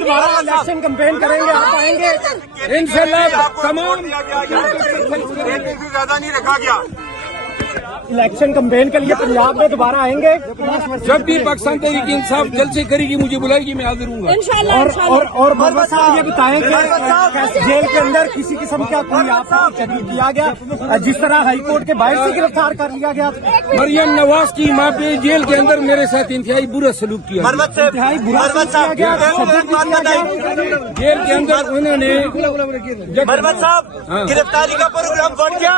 दोबारा election campaign करेंगे, आप आएंगे इंशाल्लाह। तमाम ज्यादा नहीं रखा गया। इलेक्शन कैंपेन के लिए पंजाब में दोबारा आएंगे। जब भी पाकिस्तान तहरीक इंसाफ जलसे करेगी, मुझे बुलाएगी, मैं हाजिर हूँ और मरवत साहब ये बताएं कि जेल के अंदर किसी किस्म का कोई आपको तकलीफ दिया गया, जिस तरह हाई कोर्ट के बाहर से गिरफ्तार कर लिया गया? मरियम नवाज की माँ पे जेल के अंदर मेरे साथ इंतहाई बुरा सलूक किया, इंतहाई बुरा किया गया, जेल के अंदर उन्होंने। मरवत साहब, गिरफ्तारी का प्रोग्राम बढ़ गया,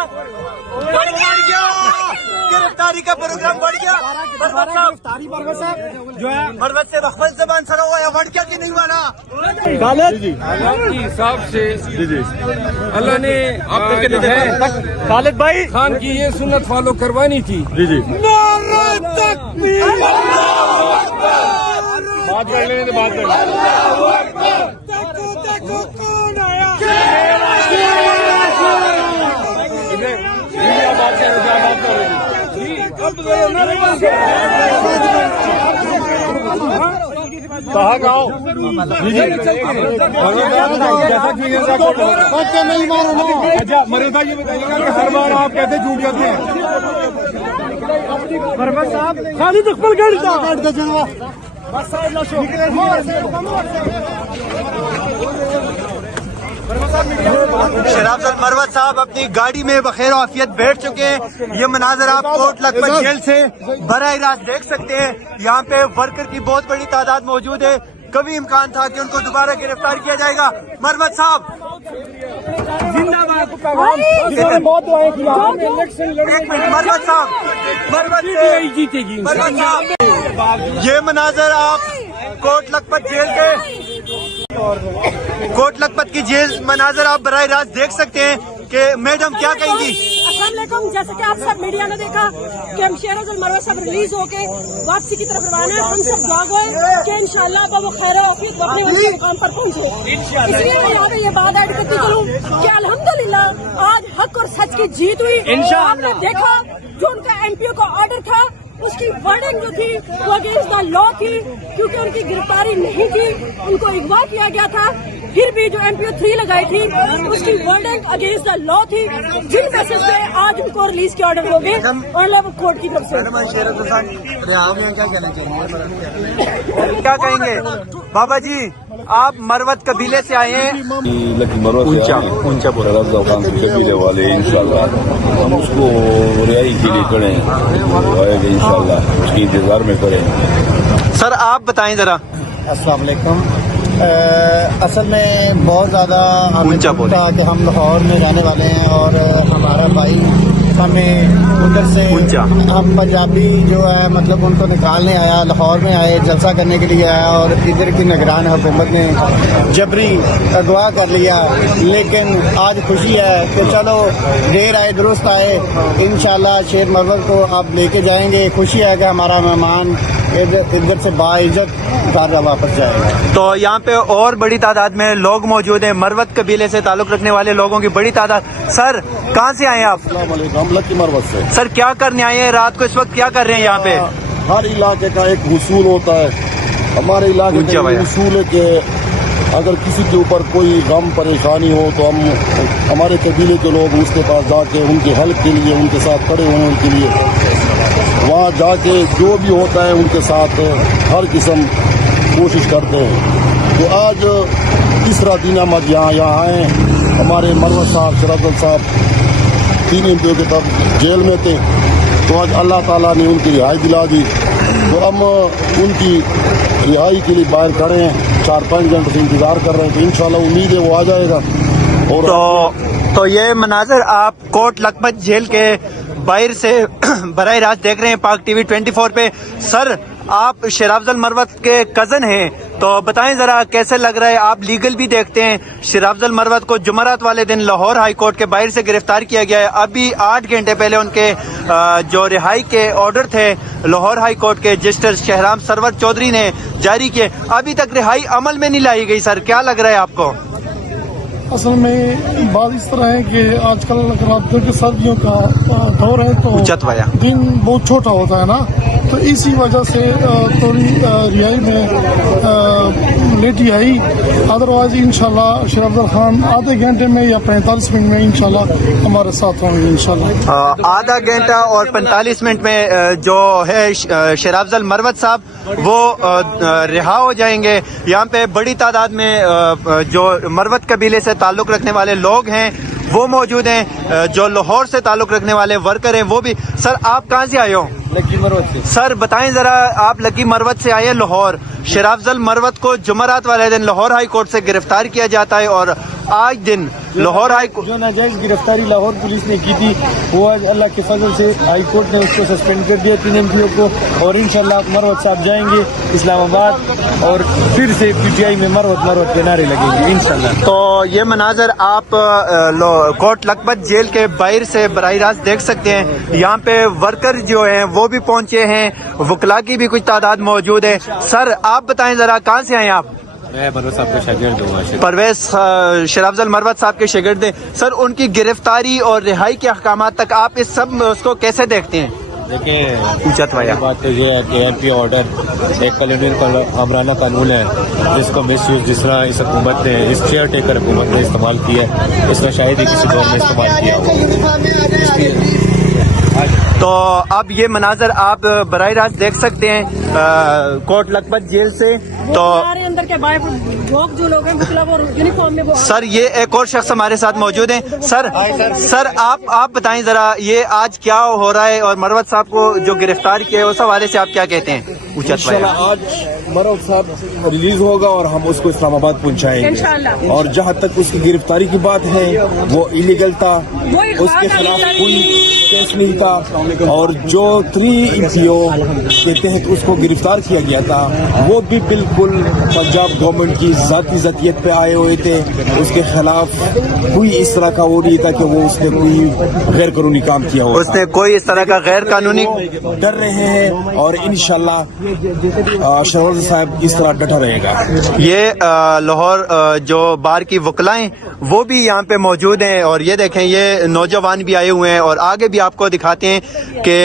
गिरफ्तारी का प्रोग्राम बढ़ गया। गिरफ्तारी मरवत साहब जो है मरवत से वक्फत ज़बान सरा हुआ है, बढ़ गया कि नहीं बना? अल्लाह के हिसाब से अल्लाह ने खालिद भाई खान की ये सुन्नत फॉलो करवानी थी। बात कर लेने तो बात कहाँ गाँव नहीं मारो। अच्छा मरेदा, ये बताइएगा कि हर बार आप कैसे झूठ जाते हैं? मरवत साहब खाली दुश्मन शराफत मरवत साहब अपनी गाड़ी में बखैर आफियत बैठ चुके हैं। ये मनाजर आप कोट लखपत जेल से बराह रास्त देख सकते हैं। यहाँ पे वर्कर की बहुत बड़ी तादाद मौजूद है। कभी इम्कान था कि उनको दोबारा गिरफ्तार किया जाएगा। मरवत साहब जिंदाबाद, बहुत दुआएं की आपने। एक मिनट, मरवत साहब, जीतेगी। मरवत साहब, ये मनाजर आप कोट लखपत जेल के कोट लखपत की जेल मनाजर आप बराह रास्त देख सकते हैं कि मैडम क्या कहेंगी? अस्सलाम वालेकुम। जैसे कि आप सब मीडिया ने देखा कि हम शेर अफजल मरवत साहब रिलीज होके वापसी की तरफ रवाना है। हम सब दुआ गए कि इंशाल्लाह अब वो खैर औफियत अपने उनके मुकाम पर पहुंचे। इसलिए मैं यहाँ पे ये बात ऐड करती चलूँ कि अल्हम्दुलिल्लाह आज हक और सच की जीत हुई। आपने देखा जो उनका एमपीओ का ऑर्डर था, उसकी वर्डिंग जो थी वो अगेंस्ट द लॉ थी, क्योंकि उनकी गिरफ्तारी नहीं थी, उनको अगवा किया गया था। फिर भी जो MPO 3 लगाई थी उसकी वर्डिंग अगेंस्ट द लॉ थी, जिन बेसिस पे आज उनको रिलीज के ऑर्डर हो गए ऑनलाइन कोर्ट की तरफ से। क्या कहेंगे बाबा जी? आप मरवत कबीले से आए हैं। ऊंचा कबीले वाले इंशाल्लाह हम उसको रिहाई के लिए खड़े हैं, इंशाल्लाह उसकी इंतजार में खड़े हैं। सर आप बताएं जरा। अस्सलाम वालेकुम। असल में बहुत ज़्यादा हमें था कि हम लाहौर में रहने वाले हैं और हमारा भाई हमें उधर से हम पंजाबी जो है मतलब उनको निकालने आया, लाहौर में आए, जलसा करने के लिए आया और इधर की निगरान हुकूमत ने जबरी अगवा कर लिया। लेकिन आज खुशी है कि चलो देर आए दुरुस्त आए, इंशाल्लाह शेर मरवत को आप लेके जाएंगे। खुशी है कि हमारा मेहमान इधर से बाइज्जत घर वापस जाएगा। तो यहाँ पे और बड़ी तादाद में लोग मौजूद हैं, मरवत कबीले से ताल्लुक रखने वाले लोगों की बड़ी तादाद। सर कहाँ से आए हैं आप? लकी मरवत से। सर क्या करने आए हैं रात को, इस वक्त क्या कर रहे हैं यहाँ पे? हर इलाके का एक उसूल होता है। हमारे इलाके का उसूल है कि अगर किसी के ऊपर कोई गम परेशानी हो तो हम हमारे कबीले के लोग उसके पास जाके उनके हेल्प के लिए उनके साथ खड़े होने के लिए वहाँ जाके जो भी होता है उनके साथ हर किस्म कोशिश करते हैं। तो आज तीसरा दिन हम आज यहाँ आए। हमारे मरवत साहब, शराफत साहब 3 एमपीओ के तब जेल में थे, तो आज अल्लाह ताला ने उनकी रिहाई दिला दी। तो हम उनकी रिहाई के लिए बाहर खड़े हैं, 4-5 घंटे से इंतजार कर रहे हैं। तो इंशाल्लाह उम्मीद है वो आ जाएगा। और तो ये मनाजर आप कोट लखपत जेल के बाहर से बराह रास्त देख रहे हैं पाक टीवी 24 पे। सर आप शेर अफजल मरवत के कजन हैं, तो बताएं जरा कैसे लग रहा है? आप लीगल भी देखते हैं। शेर अफजल मरवत को जुमेरात वाले दिन लाहौर हाई कोर्ट के बाहर से गिरफ्तार किया गया है। अभी 8 घंटे पहले उनके जो रिहाई के ऑर्डर थे लाहौर हाई कोर्ट के जस्टिस शहराम सरवर चौधरी ने जारी किए, अभी तक रिहाई अमल में नहीं लाई गई। सर क्या लग रहा है आपको? असल में बात इस तरह है कि आजकल रातों के सर्दियों का दौर है, तो दिन बहुत छोटा होता है ना, तो इसी वजह से थोड़ी रिहाई में लेट ही आई, अदरवाइज इंशाल्लाह शेर अफजल खान आधे घंटे में या 45 मिनट में इंशाल्लाह हमारे साथ होंगे इंशाल्लाह। आधा घंटा और 45 मिनट में जो है शेर अफजल मरवत साहब वो रिहा हो जाएंगे। यहाँ पे बड़ी तादाद में जो मरवत कबीले से ताल्लुक़ रखने वाले लोग हैं वो मौजूद हैं, जो लाहौर से ताल्लुक़ रखने वाले वर्कर हैं वो भी। सर आप कहाँ से आए हो? लकी मरवत से। सर बताएं ज़रा, आप लकी मरवत से आए लाहौर। शेर अफजल मरवत को जुमेरात वाले दिन लाहौर हाई कोर्ट से गिरफ्तार किया जाता है और आज दिन लाहौर हाई कोर्ट जो नाजायज गिरफ्तारी लाहौर पुलिस ने की थी वो आज अल्लाह के फजल से हाई कोर्ट ने उसको सस्पेंड कर दिया 3 MPO को, और इंशाल्लाह मरवत साहब जाएंगे इस्लामाबाद और फिर से PTI में मरवत के नारे लगेंगे इंशाल्लाह। तो ये मनाजर आप कोट लखपत जेल के बाहर से बराह रास्त देख सकते हैं। यहाँ पे वर्कर जो हैं वो भी पहुंचे हैं, वकला की भी कुछ तादाद मौजूद है। सर आप बताएं ज़रा, कहाँ से आए आप? मैं मरवत साहब का शागिर्द हूँ। परवेज शेर अफजल मरवत साहब के शागिर्द हैं। सर उनकी गिरफ्तारी और रिहाई के अहकामात तक आप इस सब उसको कैसे देखते हैं? देखिए बात तो ये है कि MP ऑर्डर एक कॉलोनियल आमराना कानून है जिसका मिसयूज जिस तरह इस हुकूमत ने, इस चेयर टेकर हुकूमत ने इस्तेमाल किया है, इस तरह शायद ही किसी दौर में इस्तेमाल किया हो। तो अब ये मनाजर आप बराह रास्त देख सकते हैं कोट लखपत जेल से। तो अंदर के बाहर लोग जो लोग हैं मतलब वो यूनिफॉर्म में वो सर ये एक और शख्स हमारे साथ मौजूद हैं। सर आप बताएं जरा, ये आज क्या हो रहा है और मरवत साहब को जो गिरफ्तार किया है उस हवाले से आप क्या कहते हैं? इंशाल्लाह आज मरवत साहब रिलीज होगा और हम उसको इस्लामाबाद पहुंचाएंगे इंशाल्लाह। और जहां तक उसकी गिरफ्तारी की बात है वो इलीगल था, उसके खिलाफ कोई केस नहीं था, और जो 3 MPO के तहत उसको गिरफ्तार किया गया था वो भी बिल्कुल पंजाब गवर्नमेंट की जाती जतियत पे आए हुए थे। उसके खिलाफ कोई इस तरह का वो नहीं था कि वो उसने कोई गैर कानूनी काम किया हो, उसने कोई इस तरह का गैर कानूनी डर रहे हैं और इंशाल्लाह शहबाज साहब इस तरह डटा रहेगा। ये लाहौर जो बार की वकलाएं वो भी यहाँ पे मौजूद हैं और ये देखें ये नौजवान भी आए हुए हैं और आगे भी आपको दिखाते हैं कि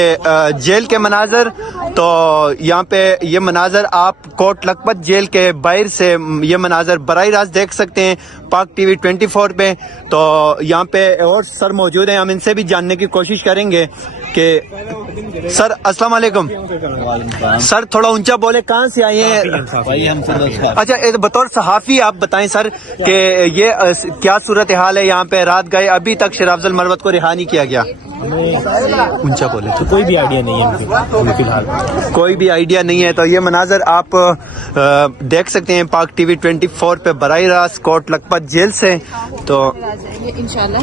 जेल के मनाजर। तो यहाँ पे ये मनाजर आप कोट लखपत जेल के बाहर से ये मनाजर बराह रास्त देख सकते हैं पाक TV 24 पे। तो यहाँ पे और सर मौजूद हैं, हम इनसे भी जानने की कोशिश करेंगे कि सर अस्सलाम वालेकुम। सर थोड़ा ऊंचा बोले, कहाँ से आए हैं? अच्छा बतौर सहाफ़ी आप बताएं सर कि ये क्या सूरत हाल है यहाँ पे? रात गए अभी तक शेर अफजल मरवत को रिहा नहीं किया गया। ऊंचा बोले तो कोई भी आइडिया नहीं है फिलहाल, कोई भी आइडिया नहीं है। तो ये मनाजर आप देख सकते हैं पाक TV 24 पे बराह रास्त कोट लखपत जेल से। तो इंशाल्लाह